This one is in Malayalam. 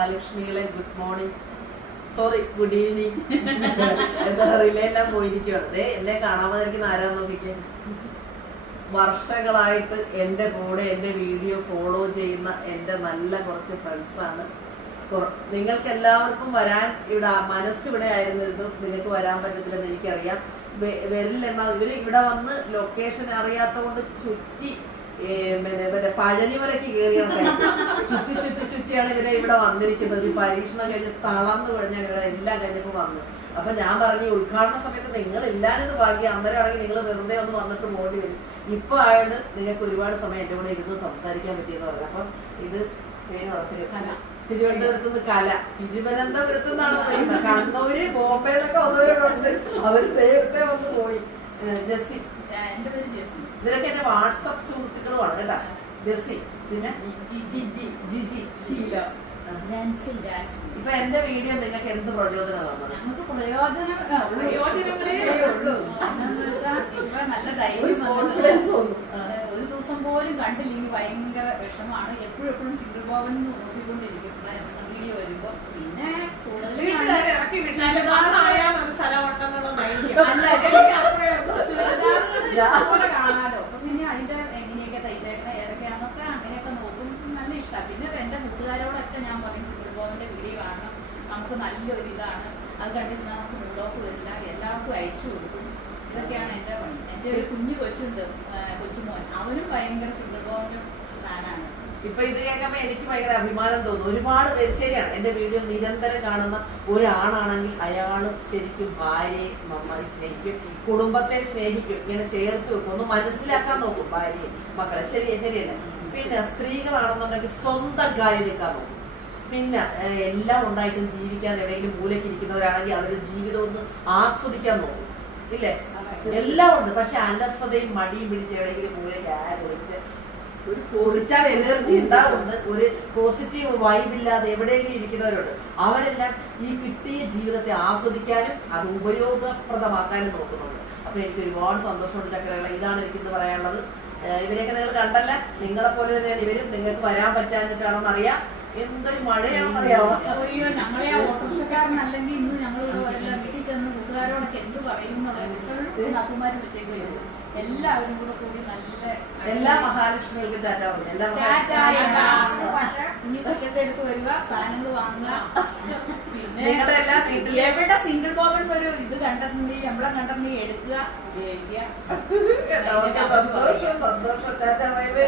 ലക്ഷ്മികളെ good morning, sorry good evening എന്താ റിലേയെല്ലാം പോയിരിക്കുകയാണ്. എന്നെ കാണാമാതിരിക്കുന്ന ആരാന്ന് നോക്കിക്കേ. വർഷങ്ങളായിട്ട് എൻ്റെ കൂടെ എൻ്റെ വീഡിയോ ഫോളോ ചെയ്യുന്ന എൻ്റെ നല്ല കുറച്ച് ഫ്രണ്ട്സാണ്. നിങ്ങൾക്ക് എല്ലാവർക്കും വരാൻ ഇവിടെ മനസ്സിവിടെ ആയിരുന്നിരുന്നു, നിങ്ങൾക്ക് വരാൻ പറ്റത്തില്ലെന്ന് എനിക്കറിയാം. വരില്ലെണ്ണ ഇവർ ഇവിടെ വന്ന് ലൊക്കേഷൻ അറിയാത്ത കൊണ്ട് ചുറ്റി മറ്റേ പഴനിമലയ്ക്ക് കയറിയാണ് ചുറ്റിയാണ് ഇവരെ ഇവിടെ വന്നിരിക്കുന്നത്. ഒരു പരീക്ഷണം കഴിഞ്ഞ് തളർന്നു കഴിഞ്ഞാൽ ഇവിടെ എല്ലാം കഴിഞ്ഞപ്പോൾ വന്നു. അപ്പൊ ഞാൻ പറഞ്ഞു ഉദ്ഘാടന സമയത്ത് നിങ്ങൾ എല്ലാവരും ഭാഗ്യം, അന്നേരമാണെങ്കിൽ നിങ്ങൾ വെറുതെ ഒന്ന് വന്നിട്ട് പോകേണ്ടി വരും. ഇപ്പൊ ആയത് നിങ്ങൾക്ക് ഒരുപാട് സമയം എൻ്റെ കൂടെ ഇരുന്ന് സംസാരിക്കാൻ പറ്റിയെന്ന് പറഞ്ഞു. അപ്പൊ ഇത് തിരുവനന്തപുരത്ത് നിന്ന് കല, തിരുവനന്തപുരത്ത് നിന്നാണ് പറയുന്നത്. കണ്ണൂര് ബോംബെയിലൊക്കെ വന്നവരോടുണ്ട്, അവര് നേരത്തെ വന്ന് പോയി. ജെസ്സി, ഇവരൊക്കെ എന്റെ വാട്സപ്പ് സുഹൃത്തുക്കളുമാണ് കേട്ടാ. ജെസ്സി, പിന്നെ ജിജി, ഷീല. ഇപ്പൊ എന്റെ വീഡിയോ നിങ്ങൾക്ക് എന്ത് പ്രചോദനം തന്നത്? ഞങ്ങൾക്ക് പ്രയോജനങ്ങളേ ഉള്ളൂ. നല്ല ധൈര്യം, ഒരു ദിവസം പോലും കണ്ടില്ലെങ്കിൽ ഭയങ്കര വിഷമാണ്. എപ്പോഴും സിംഗിൾ ഭവൻ നോക്കിക്കൊണ്ടിരിക്കും വീഡിയോ വരുമ്പോ. പിന്നെ കാണാലോ. അപ്പൊ പിന്നെ അതിന്റെ എങ്ങനെയൊക്കെ തയ്ച്ചേക്കണ ഏതൊക്കെയാണെന്നൊക്കെ അങ്ങനെയൊക്കെ നോക്കും. നല്ല ഇഷ്ടമാണ്. പിന്നെ എന്റെ കൂട്ടുകാരോടൊക്കെ ഞാൻ പറയും സിംഗിൾ ഭവന്റെ വീഡിയോ കാണണം, നമുക്ക് നല്ലൊരു ഇതാണ്, അത് കണ്ടിരുന്ന നമുക്ക് മുള്ളോക്ക് വരില്ല, എല്ലാവർക്കും അയച്ചു കൊടുക്കും. ഇതൊക്കെയാണ് എന്റെ പണി. എന്റെ ഒരു കുഞ്ഞു കൊച്ചുണ്ട്, കൊച്ചുമോൻ, അവനും ഭയങ്കര സിംഗിൾ ഭവന്റെ ഫാനാണ്. ഇപ്പൊ ഇത് കേൾക്കുമ്പോ എനിക്ക് ഭയങ്കര അഭിമാനം തോന്നുന്നു. ഒരുപാട് പേര്, ശരിയാണ്, എന്റെ വീഡിയോ നിരന്തരം കാണുന്ന ഒരാണാണെങ്കിൽ അയാള് ശരിക്കും ഭാര്യയെ നന്നായി സ്നേഹിക്കും, കുടുംബത്തെ സ്നേഹിക്കും, ഇങ്ങനെ ചേർത്ത് വെക്കും, ഒന്ന് മനസ്സിലാക്കാൻ നോക്കും ഭാര്യയെ മക്കളെ. ശരിയല്ല. പിന്നെ സ്ത്രീകളാണെന്നുണ്ടെങ്കിൽ സ്വന്തം കാര്യം നിൽക്കാൻ നോക്കും. പിന്നെ എല്ലാം ഉണ്ടായിട്ടും ജീവിക്കാൻ എവിടെയെങ്കിലും മൂലയ്ക്ക് ഇരിക്കുന്നവരാണെങ്കിൽ അവരുടെ ജീവിതം ഒന്ന് ആസ്വദിക്കാൻ നോക്കും, ഇല്ലേ? എല്ലാം ഉണ്ട്, പക്ഷെ അലസതയും മടിയും പിടിച്ച് എവിടെയെങ്കിലും മൂലയ്ക്ക് ഒളിച്ച് കുളിച്ചാൽ എനർജി ഉണ്ടാവുന്നുണ്ട്, ഒരു പോസിറ്റീവ് വൈബില്ലാതെ എവിടെയെങ്കിലും ഇരിക്കുന്നവരുണ്ട്. അവരെല്ലാം ഈ കിട്ടിയ ജീവിതത്തെ ആസ്വദിക്കാനും അത് ഉപയോഗപ്രദമാക്കാനും നോക്കുന്നുണ്ട്. അപ്പൊ എനിക്ക് ഒരുപാട് സന്തോഷമുണ്ട് ചക്കരകളെ. ഇതാണ് എനിക്കിന്ന് പറയാനുള്ളത്. ഇവരെയൊക്കെ നിങ്ങൾ കണ്ടല്ല, നിങ്ങളെ പോലെ തന്നെയാണ് ഇവരും. നിങ്ങൾക്ക് വരാൻ പറ്റാഞ്ഞിട്ടാണെന്ന് അറിയാം. എന്തൊരു മഴയാണെന്ന് അറിയാമോ? അയ്യോ, ഞങ്ങളെ ഓട്ടോറിക്ഷക്കാരനല്ലെങ്കിൽ ഇന്ന് ഞങ്ങൾ വീട്ടിൽ ചെന്ന് കൂട്ടുകാരോടൊക്കെ എന്ത് പറയുന്നത് നാട്ടുമാര് വെച്ചേക്കും. എല്ലാവരും കൂടെ കൂടി നല്ല എല്ലാ മഹാലക്ഷ്മികൾക്കും ടാറ്റ പറഞ്ഞു. എടുത്ത് വരിക, സാധനങ്ങൾ വാങ്ങുക. പിന്നെ എവിടെ സിംഗിൾ ഭവൻ ഒരു ഇത് കണ്ടിട്ടുണ്ടെങ്കിൽ നമ്മളെ കണ്ടിട്ടുണ്ടെങ്കിൽ എടുക്കുക, ഉപയോഗിക്കുക. സന്തോഷം. Tata, bye bye.